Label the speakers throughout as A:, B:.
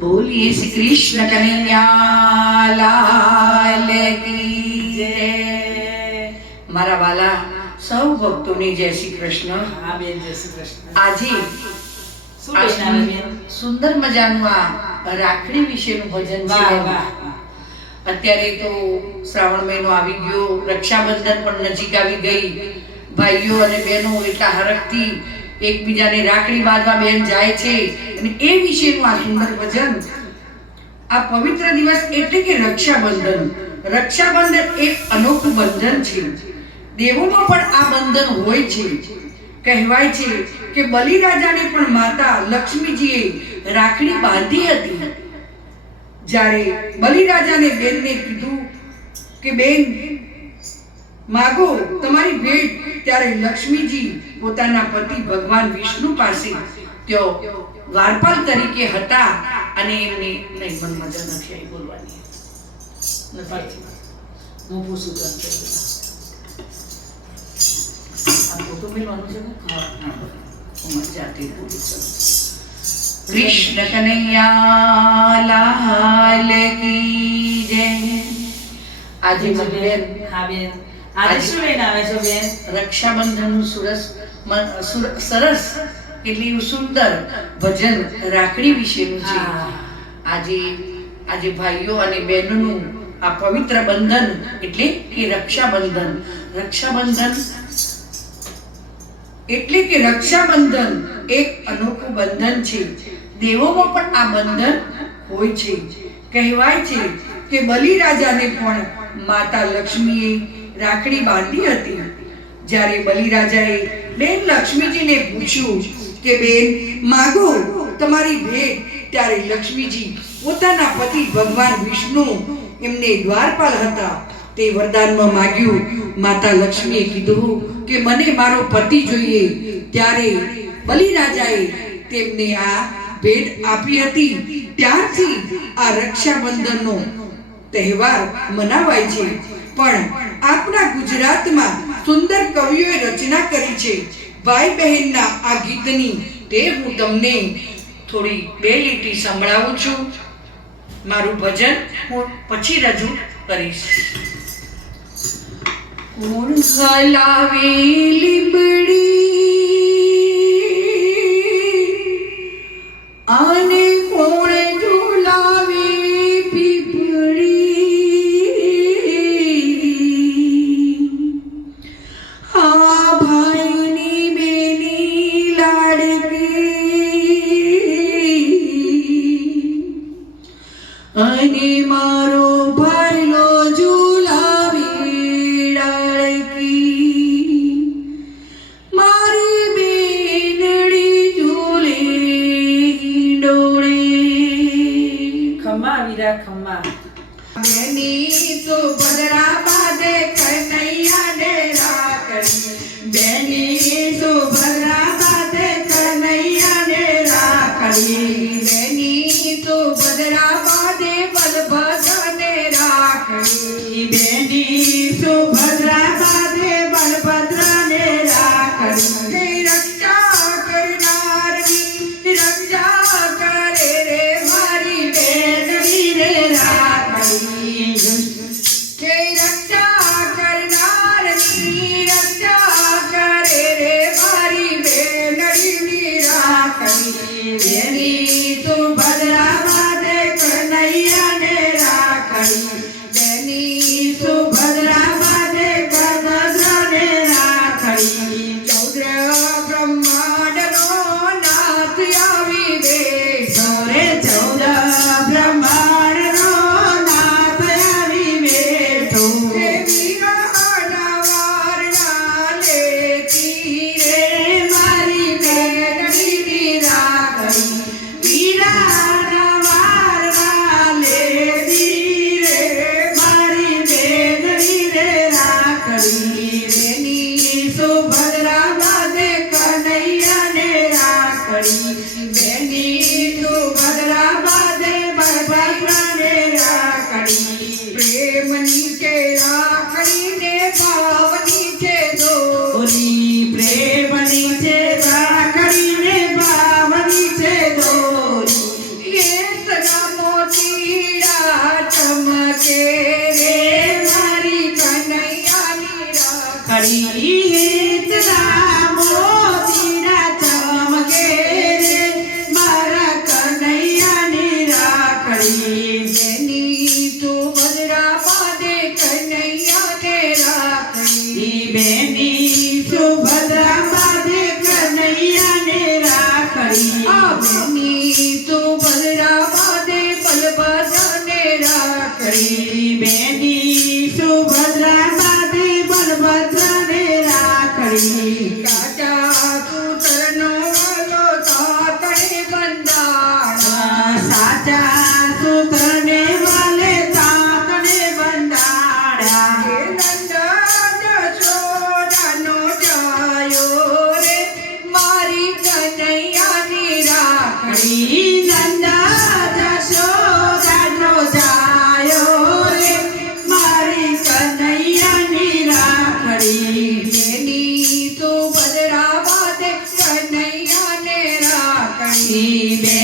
A: બોલીએ શ્રી કૃષ્ણ કનૈયા લાલ કી જય. મારા વાલા સૌ ભક્તોની જય શ્રી કૃષ્ણ.
B: હા બેન જય શ્રી કૃષ્ણ.
A: આજે સુંદર મજાનું આ રાખડી વિશેનું ભજન છે. અત્યારે તો શ્રાવણ મહિનો આવી ગયો રક્ષાબંધન પણ નજીક આવી ગઈ. ભાઈઓ અને બહેનો એટલા હરખથી એકબીજાને રાખડી બાંધવા બેન જાય છે. અને એ વિશેનું આ સુંદર ભજન, આ પવિત્ર દિવસ એટલે કે રક્ષાબંધન. રક્ષાબંધન એક અનોખું બંધન છે. દેવોમાં પણ આ બંધન હોય છે. કહેવાય છે કે બલિરાજાને પણ માતા લક્ષ્મીજીએ રાખડી બાંધી હતી. જ્યારે બલિરાજાને બેનને કીધું કે બેન માગો તમારી ભેટ. ત્યારે લક્ષ્મીજી પોતાના પતિ ભગવાન વિષ્ણુ પાસે તેઓ દ્વારપાલ તરીકે હતા અને એમને નહીં પણ મજા નથી આવી બોલવાની. નથી
B: હું પૂછું
A: આ ફોટો મેળવાનું છે ને?
B: હું
A: જાતે બોલું કૃષ્ણ કનૈયા લાલ કી જય. આજે મને
B: હા બેન. આજે શું લઈને આવે છો બેન?
A: રક્ષાબંધનનું સુરસ સરસ એટલી સુંદર ભજન રાખડી વિશેનું છે. આજે આજે ભાઈઓ અને બહેનોનું આ પવિત્ર બંધન એટલે કે રક્ષાબંધન. રક્ષાબંધન એટલે કે રક્ષાબંધન એક અનોખું બંધન છે. દેવોમાં પણ આ બંધન હોય છે. કહેવાય છે કે બલિરાજાને પણ માતા લક્ષ્મીએ રાખડી બાંધી હતી. જ્યારે બલિરાજાએ બેન લક્ષ્મીજીને પૂછ્યું કે, બેન, માગો તમારી ભેટ. ત્યારે લક્ષ્મીજી પોતાના પતિ ભગવાન વિષ્ણુ એમને દ્વારપાલ હતા. તે વરદાનમાં માગ્યું, માતા લક્ષ્મીએ કીધું કે, મને મારો પતિ જોઈએ. ત્યારે બલિરાજાએ તેમને આ ભેટ આપી હતી. ત્યારથી આ રક્ષાબંધનનો તહેવાર મનાવાય છે. પણ આપણા ગુજરાતમાં સુંદર કવિઓએ રચના કરી છે. ભાઈ બહેનના આ ગીતની તે હું તમને થોડી બે લીટી સંભળાવું છું. મારું ભજન હું પછી રજૂ કરીશ. કોણ હલાવે લીમડી આને Maria. राखडी मेंदी सुभद्रा साधे बलभद्राने राखडी. काका तू तर नवलो तातडे बंधारा साचा
B: सुतरणे वाले तातडे
A: बंधारा તું બદરા બાદ કનૈયા ને
B: રાખણી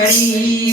B: Hari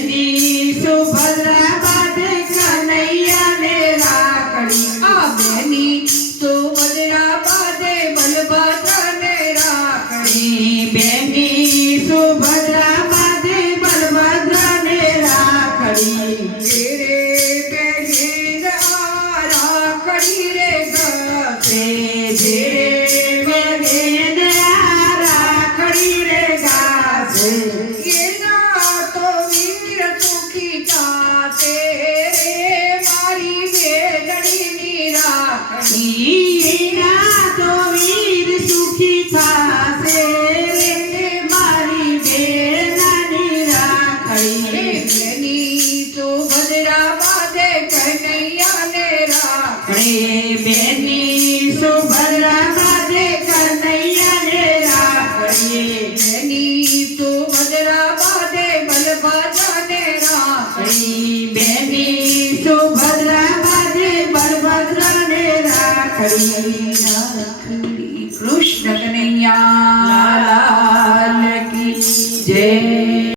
B: Bendito Padre.